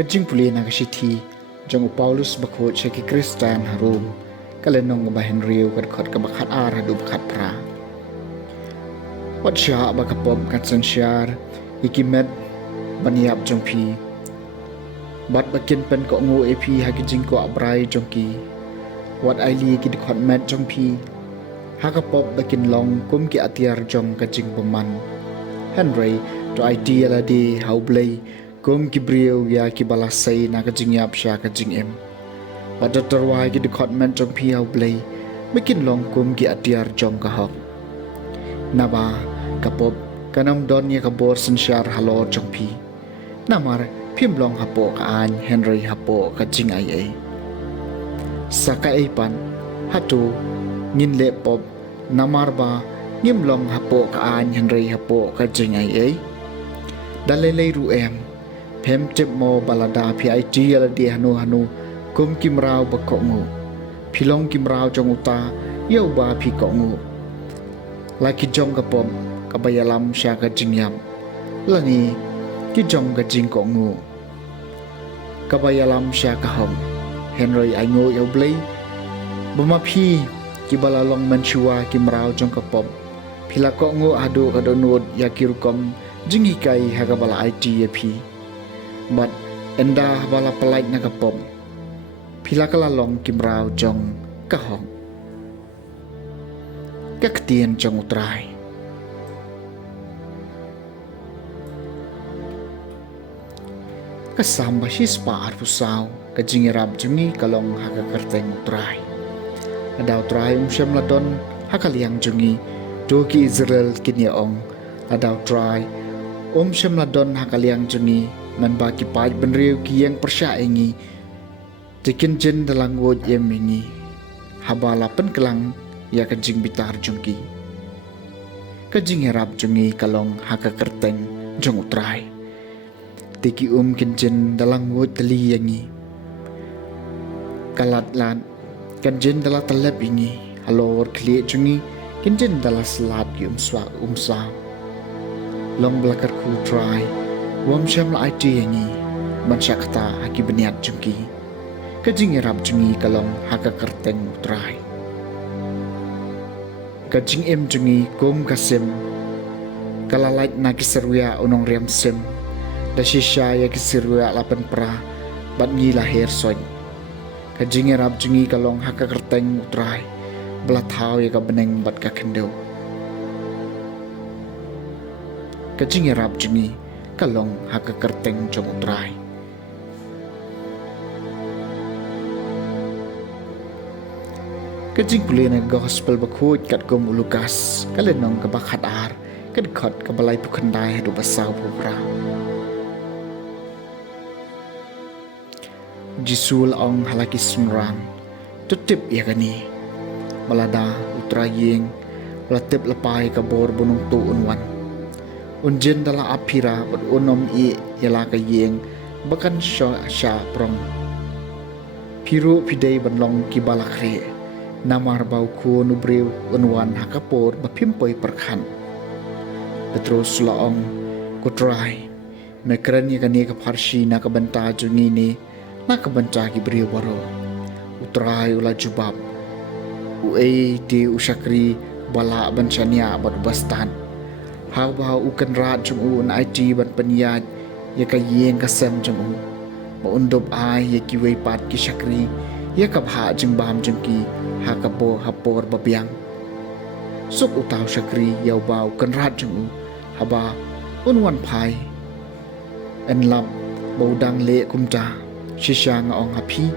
Kajing puli na kasiti jang Paulus bakho cheki Kristan harum kalenong bahen riu kad khot kabakat ar hadu bakat pra wat sha bakapom kan sansyar ikimet baniap jongpi bat bakin pen ko ngo epi hakijing ko abrai jongki wat aili ki khot met jongpi hakapop bakin long kum ki atiar jong kajing peman Henry to idea la di haublei kum kibriu ya ki balasai na kajing yap sha kajing em pada terwai ki dekot men jong piau blai bikin long kum ki atiar jong ka hok naba kapop kanam don ya kabor sensyar halo jong pi namar phim long hapo ka an Henry hapo kajing ai ai saka ai pan hatu ngin le pop namar ba ngim long hapo ka an Henry hapo kajing ai ai dalelei ru em Pem tip mo balada pi IT ala di hanu kum kimrau bakokmu pilong kimrau jong uta yau ba pi kokmu laki jong kapom kabayalam sya ka jingyam lani ki jong ka jing kokmu kabayalam sya ka hom Henry aingo yau blai bama pi ki balalong menchua kimrau jong kapom pila kokmu adu kadonod yakirukom jingikai hagabala IT pi but enda bala pelait na kapom pila kalalong kimrau jong kahong kaktien jong utrai kasamba hispa arpusaw kajingirab jungi kalong hakakarteng utrai ada utrai syam ladon hakaliang jungi doki Israel kinyaong ada utrai syam ladon hakaliang jungi man baki paj benriu ki yang persya ingi tikin jen dalang wod yem ingi habala pen kelang ya kajing bitar jungki kajing herap jungi kalong haka kerteng jong utrai tiki kinjen dalang wod teli yangi kalat lan kanjen dala telep ingi halor kli jungi kinjen dala selat ki umsa long belakar ku try Wam syam la IT yangi mansyakta haki beniat jungki kajing erap jungi kalong haka kerteng utrai kajing em jungi kum kasim kalalait na kisirwya unong riam sim da shisha ya kisirwya lapan pra bat ngi lahir soy kajing erap jungi kalong haka kerteng utrai belathau ya ka beneng bat ka kendo kajing erap jungi kalong haka kerteng jong utrai kajing puli na gospel bakut kat gom Lukas kalenong kabakat ar kad khot kabalai pukandai hadu basaw pupra jisul ong halaki sunran tutip ya kani balada utrayeng latip lapai kabor bunung tuunwan unjen dala apira bad unom i yala ka yeng bakan sha prong piru pidei banlong ki balakre namar bau ku nubriu unwan hakapor bapimpoi perkhan Petrus laong kutrai mekran ya kani ka parsi na ka banta jungi ni na ka banta ki briu baro utrai ula jubab uei ti usakri bala bansania bad bastan Hawa ukan rat jung un IT ban penyat ya ka yeng ka sem jung u maundop ai ya ki wei pat ki sakri ya ka bha jing bam jung ki ha ka bo hapor babiang suk utaw sakri yau bau kan rat jung u haba unwan phai en lam bodang le kumta shisha nga ong hapi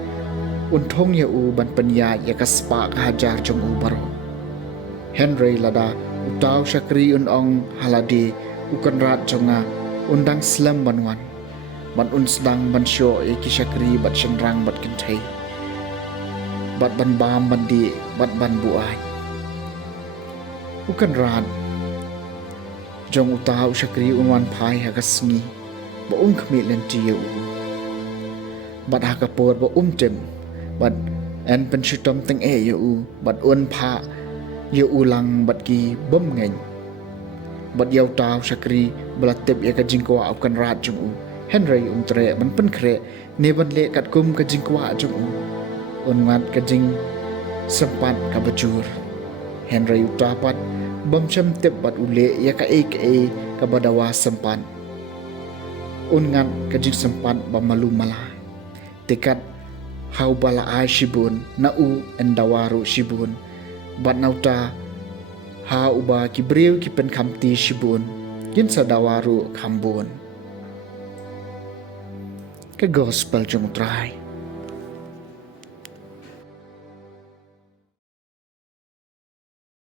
unthong ya u ban panya ya kaspa ka hajar jong u baro Henry lada utaw shakri un ong halade ukan rat jonga undang slam banwan ban unsdang ban sho e ki shakri bat shenrang bat kinthai bat ban bam ban di bat ban buai ukan rat jong utaw shakri unwan phai hagasngi ba khmi len ti u bat hakapor ba tem bat en pen chutom teng e u bat un pha ye ulang bat ki bom ngeng bat yaw taw shakri balatep ya ka jingkwa ukan rat jong u Henry tre ban pen kre ne ban le kat kum ka jingkwa jong u ngat ka jing sempat ka bajur Henry utapat bam cham tep bat ule ya ka e ka badawa sempat ngat ka jing sempat ba malu mala tekat hau bala ai shibun na u endawaru shibun bat nauta ha uba ki breu ki pen khamti shibun kin sadawaru khambun ke gospel jong trai